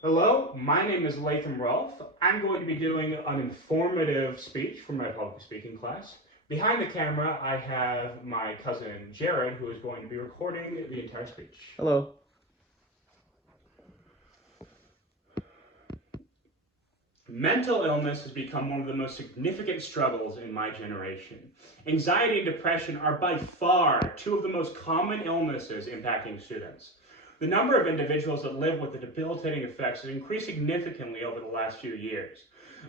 Hello, my name is Latham Rolfe. I'm going to be doing an informative speech for my public speaking class. Behind the camera, I have my cousin Jared, who is going to be recording the entire speech. Hello. Mental illness has become one of the most significant struggles in my generation. Anxiety and depression are by far two of the most common illnesses impacting students. The number of individuals that live with the debilitating effects has increased significantly over the last few years.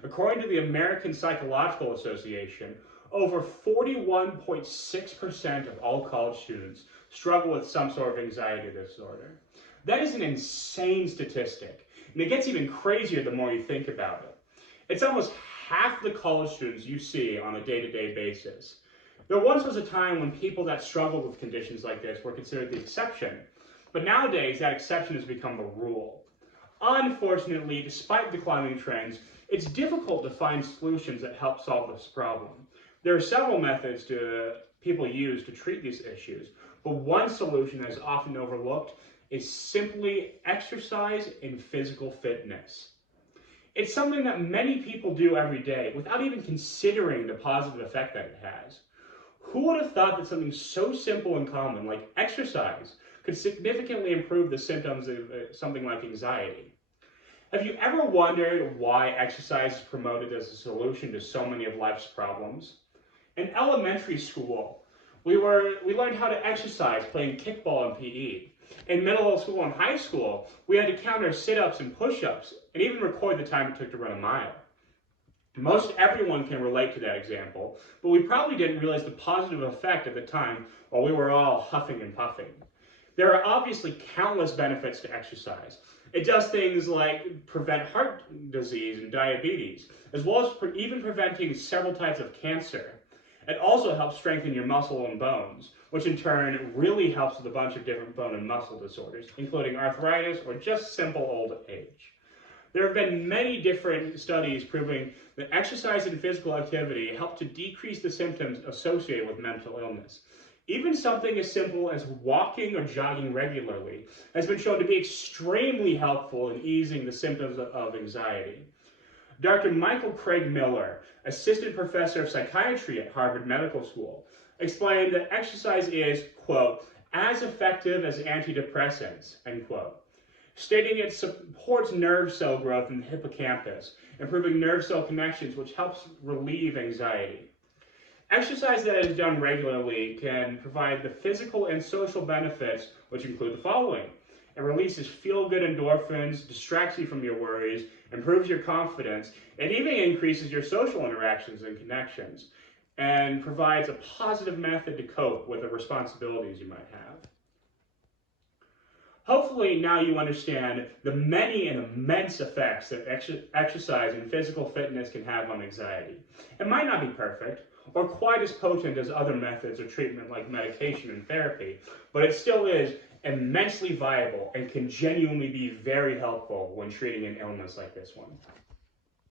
According to the American Psychological Association, over 41.6% of all college students struggle with some sort of anxiety disorder. That is an insane statistic, and it gets even crazier the more you think about it. It's almost half the college students you see on a day-to-day basis. There once was a time when people that struggled with conditions like this were considered the exception, but nowadays that exception has become the rule. Unfortunately, despite the climbing trends, it's difficult to find solutions that help solve this problem. There are several methods people use to treat these issues, but one solution that is often overlooked is simply exercise and physical fitness. It's something that many people do every day without even considering the positive effect that it has. Who would have thought that something so simple and common like exercise could significantly improve the symptoms of something like anxiety? Have you ever wondered why exercise is promoted as a solution to so many of life's problems? In elementary school, we learned how to exercise playing kickball and PE. In middle school and high school, we had to count our sit-ups and push-ups and even record the time it took to run a mile. Most everyone can relate to that example, but we probably didn't realize the positive effect at the time while we were all huffing and puffing. There are obviously countless benefits to exercise. It does things like prevent heart disease and diabetes, as well as even preventing several types of cancer. It also helps strengthen your muscle and bones, which in turn really helps with a bunch of different bone and muscle disorders, including arthritis or just simple old age. There have been many different studies proving that exercise and physical activity help to decrease the symptoms associated with mental illness. Even something as simple as walking or jogging regularly has been shown to be extremely helpful in easing the symptoms of anxiety. Dr. Michael Craig Miller, assistant professor of psychiatry at Harvard Medical School, explained that exercise is, quote, as effective as antidepressants, end quote, stating it supports nerve cell growth in the hippocampus, improving nerve cell connections, which helps relieve anxiety. Exercise that is done regularly can provide the physical and social benefits, which include the following. It releases feel-good endorphins, distracts you from your worries, improves your confidence, and even increases your social interactions and connections, and provides a positive method to cope with the responsibilities you might have. Hopefully now you understand the many and immense effects that exercise and physical fitness can have on anxiety. It might not be perfect, or quite as potent as other methods of treatment like medication and therapy, but it still is immensely viable and can genuinely be very helpful when treating an illness like this one.